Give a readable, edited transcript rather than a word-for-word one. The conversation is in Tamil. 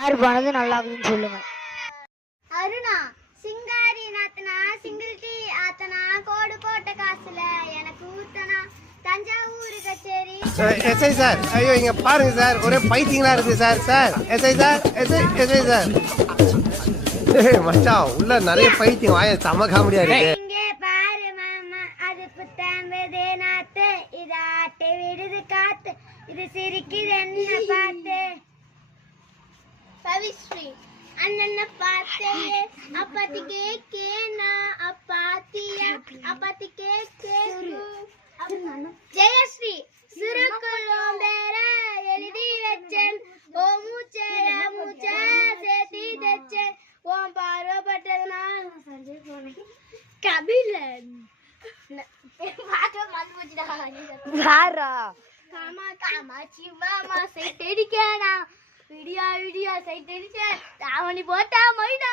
யார் பண்ணது நல்லா இருக்குன்னு சொல்லுங்க. அருணா சிங்காரி நாத்தனா சிங்கிள்டி ஆத்தனா கோடு போட்ட காசுல எனக்கு ஊத்தனா தஞ்சாவூர் கச்சேரி. எஸ்ஐ சார், ஐயோ இங்க பாருங்க சார், ஒரே பைத்தியங்களா இருக்கு sir. Sir SI sir, SI sir. மச்சான் உள்ள நிறைய பைத்தியம், வாய செம காமெடியா இருக்கு. இங்கே பாரு மாமா, அது புத்தாம்பது நாத்து, இது ஆட்டை விடுது காத்து, இது சிரிக்குது என்ன பார்த்து. பவிஸ்ரீ அண்ணன பார்த்தே அப்பாத்தி கேக்கேனா அப்பாத்தியா அப்பாத்தி கேக்கே. ஜெயஸ்ரீ சுருக்குள்ளோம் பேர எழுதி வச்சேன், ஓ மூச்சைய மூச்ச சேர்த்தி தச்சேன், ஓம் பார்வப்பட்டதுனா கபிலன் யாரா காமா காமாச்சி மாமா சைட் அடிக்கேனா, விடியா விடியா சைட் அடிச்சேன், தாவணி போட்டா மைனா